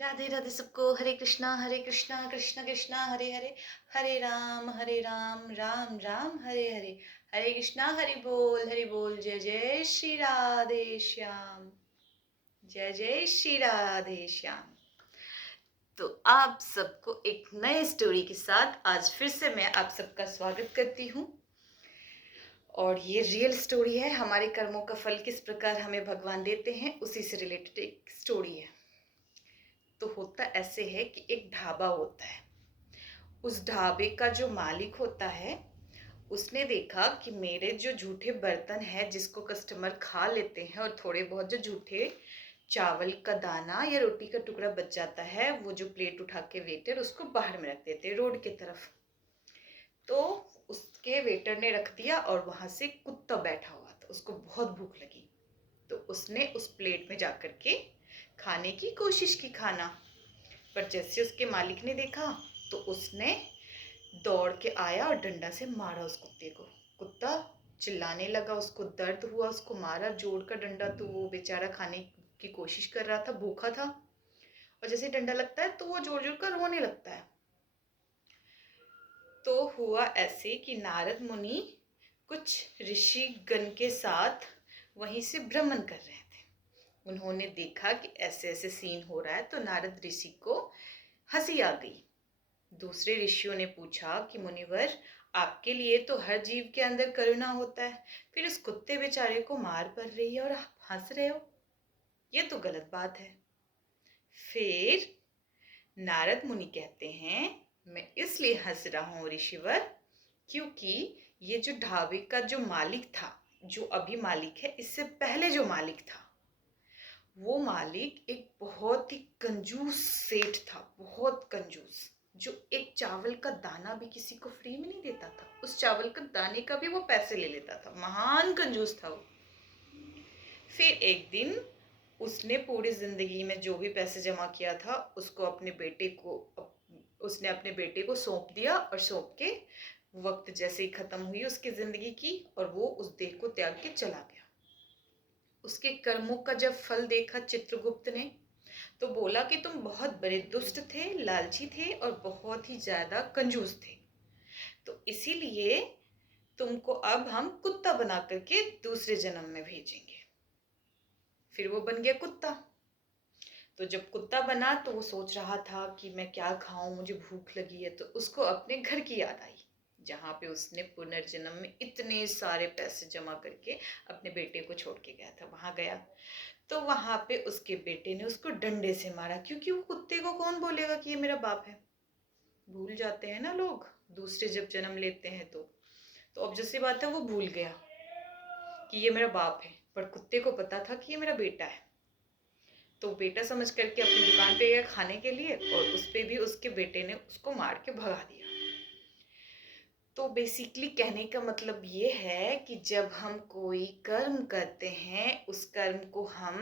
राधे राधे सबको। हरे कृष्णा कृष्ण कृष्णा हरे हरे, हरे राम राम राम हरे हरे। हरे कृष्णा हरि बोल, जय जय श्री राधे श्याम, जय जय श्री राधे श्याम। तो आप सबको एक नए स्टोरी के साथ आज फिर से मैं आप सबका स्वागत करती हूँ। और ये रियल स्टोरी है, हमारे कर्मों का फल किस प्रकार हमें भगवान देते हैं उसी से रिलेटेड एक स्टोरी है। तो होता ऐसे है कि एक ढाबा होता है। उस ढाबे का जो मालिक होता है उसने देखा कि मेरे जो झूठे बर्तन है जिसको कस्टमर खा लेते हैं और थोड़े बहुत जो झूठे चावल का दाना या रोटी का टुकड़ा बच जाता है वो जो प्लेट उठा के वेटर उसको बाहर में रख देते रोड की तरफ। तो उसके वेटर ने रख दिया और वहां से कुत्ता बैठा हुआ था, उसको बहुत भूख लगी। तो उसने उस प्लेट में जाकर के खाने की कोशिश की खाना, पर जैसे उसके मालिक ने देखा तो उसने दौड़ के आया और डंडा से मारा उस कुत्ते को। कुत्ता चिल्लाने लगा, उसको दर्द हुआ, उसको मारा जोड़ कर डंडा। तो वो बेचारा खाने की कोशिश कर रहा था, भूखा था, और जैसे डंडा लगता है तो वो जोर जोर कर रोने लगता है। तो हुआ ऐसे कि नारद मुनि कुछ ऋषि गण के साथ वहीं से भ्रमण कर रहे थे। उन्होंने देखा कि ऐसे ऐसे सीन हो रहा है, तो नारद ऋषि को हंसी आ गई। दूसरे ऋषियों ने पूछा कि मुनिवर, आपके लिए तो हर जीव के अंदर करुणा होता है, फिर उस कुत्ते बेचारे को मार पड़ रही है और आप हंस रहे हो, ये तो गलत बात है। फिर नारद मुनि कहते हैं, मैं इसलिए हंस रहा हूं ऋषिवर, क्योंकि ये जो ढाबे का जो मालिक था, जो अभी मालिक है, इससे पहले जो मालिक था, वो मालिक एक बहुत ही कंजूस सेठ था, बहुत कंजूस, जो एक चावल का दाना भी किसी को फ्री में नहीं देता था। उस चावल का दाने का भी वो पैसे ले लेता था, महान कंजूस था वो। फिर एक दिन उसने पूरी जिंदगी में जो भी पैसे जमा किया था उसको अपने बेटे को उसने अपने बेटे को सौंप दिया, और सौंप के वक्त जैसे ही खत्म हुई उसकी जिंदगी की, और वो उस देह को त्याग के चला गया। उसके कर्मों का जब फल देखा चित्रगुप्त ने, तो बोला कि तुम बहुत बड़े दुष्ट थे, लालची थे और बहुत ही ज्यादा कंजूस थे, तो इसीलिए तुमको अब हम कुत्ता बना करके दूसरे जन्म में भेजेंगे। फिर वो बन गया कुत्ता। तो जब कुत्ता बना तो वो सोच रहा था कि मैं क्या खाऊं, मुझे भूख लगी है। तो उसको अपने घर की याद आई, जहाँ पे उसने पुनर्जन्म में इतने सारे पैसे जमा करके अपने बेटे को छोड़ के गया था। वहां गया तो वहां पे उसके बेटे ने उसको डंडे से मारा, क्योंकि वो कुत्ते को कौन बोलेगा कि ये मेरा बाप है। भूल जाते हैं ना लोग, दूसरे जब जन्म लेते हैं तो ऑब्वियस सी बात है वो भूल गया कि ये मेरा बाप है, पर कुत्ते को पता था कि ये मेरा बेटा है। तो बेटा समझ करके अपनी दुकान पे गया खाने के लिए, और उस पे भी उसके बेटे ने उसको मार के भगा दिया। तो बेसिकली कहने का मतलब ये है कि जब हम कोई कर्म करते हैं उस कर्म को हम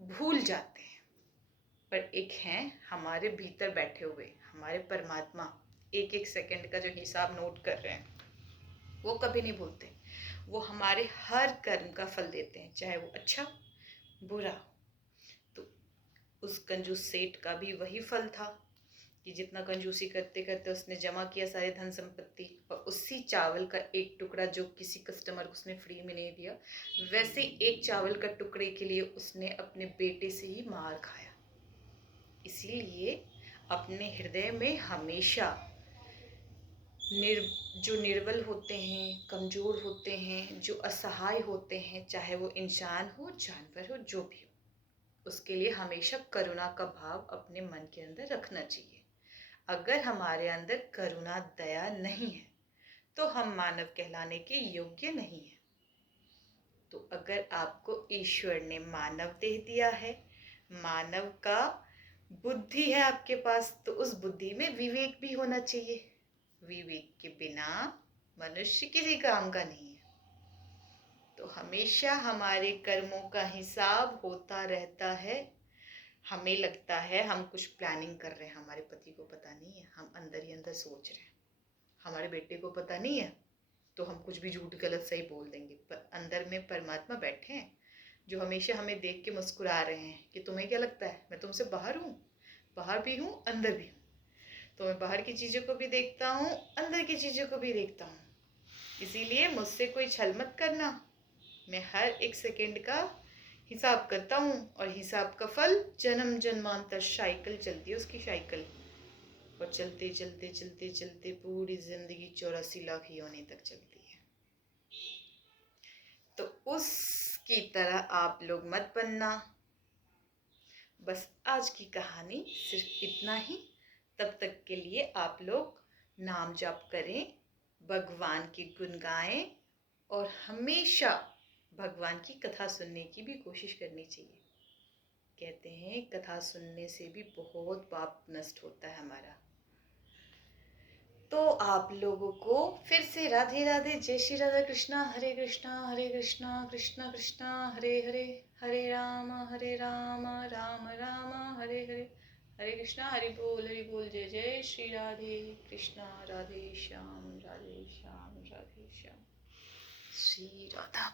भूल जाते हैं, पर एक है हमारे भीतर बैठे हुए हमारे परमात्मा, एक एक सेकंड का जो हिसाब नोट कर रहे हैं, वो कभी नहीं भूलते। वो हमारे हर कर्म का फल देते हैं, चाहे वो अच्छा बुरा। तो उस कंजूस सेठ का भी वही फल था कि जितना कंजूसी करते करते उसने जमा किया सारे धन संपत्ति, और उसी चावल का एक टुकड़ा जो किसी कस्टमर को उसने फ्री में नहीं दिया, वैसे एक चावल का टुकड़े के लिए उसने अपने बेटे से ही मार खाया। इसीलिए अपने हृदय में हमेशा जो निर्बल होते हैं, कमजोर होते हैं, जो असहाय होते हैं, चाहे वो इंसान हो जानवर हो जो भी हो, उसके लिए हमेशा करुणा का भाव अपने मन के अंदर रखना चाहिए। अगर हमारे अंदर करुणा दया नहीं है तो हम मानव कहलाने के योग्य नहीं है। तो अगर आपको ईश्वर ने मानव देह दिया है, मानव का बुद्धि है आपके पास, तो उस बुद्धि में विवेक भी होना चाहिए। विवेक के बिना मनुष्य किसी काम का नहीं है। तो हमेशा हमारे कर्मों का हिसाब होता रहता है। हमें लगता है हम कुछ प्लानिंग कर रहे हैं, हमारे पति को पता नहीं है, हम अंदर ही अंदर सोच रहे हैं। हमारे बेटे को पता नहीं है तो हम कुछ भी झूठ गलत सही बोल देंगे, पर अंदर में परमात्मा बैठे हैं, जो हमेशा हमें देख के मुस्कुरा रहे हैं कि तुम्हें क्या लगता है मैं तुमसे बाहर हूँ, बाहर भी हूँ अंदर भी हूँ। तो मैं बाहर की चीज़ों को भी देखता हूँ, अंदर की चीज़ों को भी देखता हूँ। इसीलिए मुझसे कोई छल मत करना। मैं हर एक सेकंड का हिसाब करता हूँ और हिसाब का फल जन्म जन्मांतर साइकिल चलती है उसकी साइकिल। और चलते चलते चलते चलते पूरी जिंदगी 84 लाख योनि तक चलती है। तो उसकी तरह आप लोग मत बनना। बस आज की कहानी सिर्फ इतना ही। तब तक के लिए आप लोग नाम जाप करें, भगवान की गुण गाएं और हमेशा भगवान की कथा सुनने की भी कोशिश करनी चाहिए। कहते हैं कथा सुनने से भी बहुत पाप नष्ट होता है हमारा। तो आप लोगों को फिर से राधे राधे, जय श्री राधा कृष्णा, हरे कृष्णा कृष्णा कृष्णा हरे हरे, हरे राम राम राम हरे हरे, हरे कृष्णा हरि बोल, जय जय श्री राधे कृष्णा, राधे श्याम राधे श्याम राधे श्याम, श्री राधा।